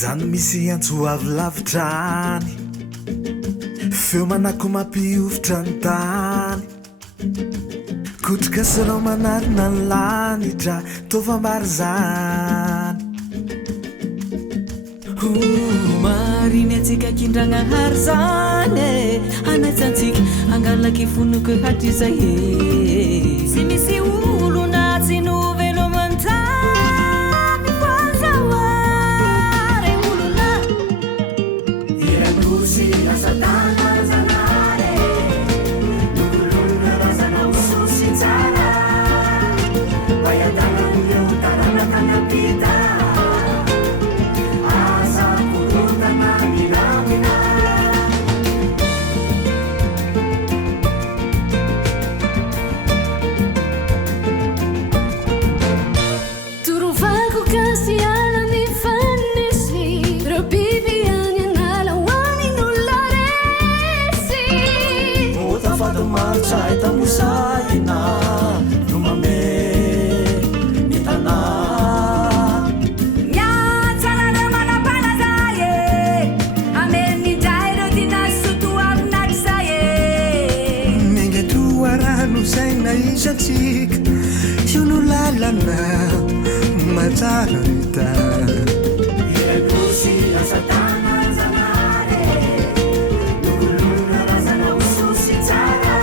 Jany misy antso avy-lavitrany feo manako mampiovitra ny tany kotrika sanao manarina ny lanitra tovambary zany mariny atsika kindragna hary zany anaitsantsika angalaky fonoko hatrizay sy misy olona tsy novelomantany fazahoare olona irakosy asatana zanare nolona razana ososy tsara vaiadana oleo taranaka napita Marchai tamusaina numame nitana ya tsara mana bana zaye ameni jairo dinasutu amnaksaye ninge tuaranu saina isatsik yunu lalana matarita iekusi asatana zanare nuluna razana ususi tsara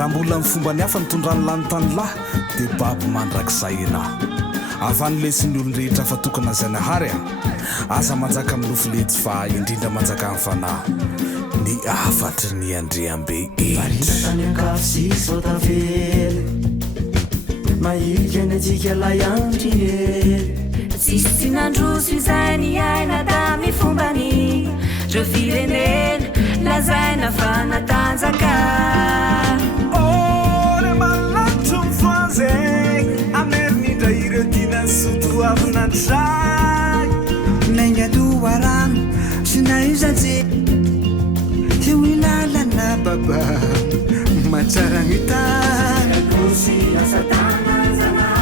rambola ny fomba ny hafa nitondrany lanytany lahy dia baby mandrakizay anahy avanylesiny olon-drehetra fa tokana zay nahary aza manjaka amin'ny nofiletsy fa indrindra manjaka amin'ny fanahy ny afatry ny andream-be tany ankafo sy sotavely mahikany atsika layandry tsisy tsy nandroso izay ny aina tamy fombany reo firenena lazaina fa natanjaka ore malatro mifoanzay amerinindra ireo tina soto avinantray mengadoarano sy naizatsy eo ilalana baba matsara ny tany irakosy asatana zanare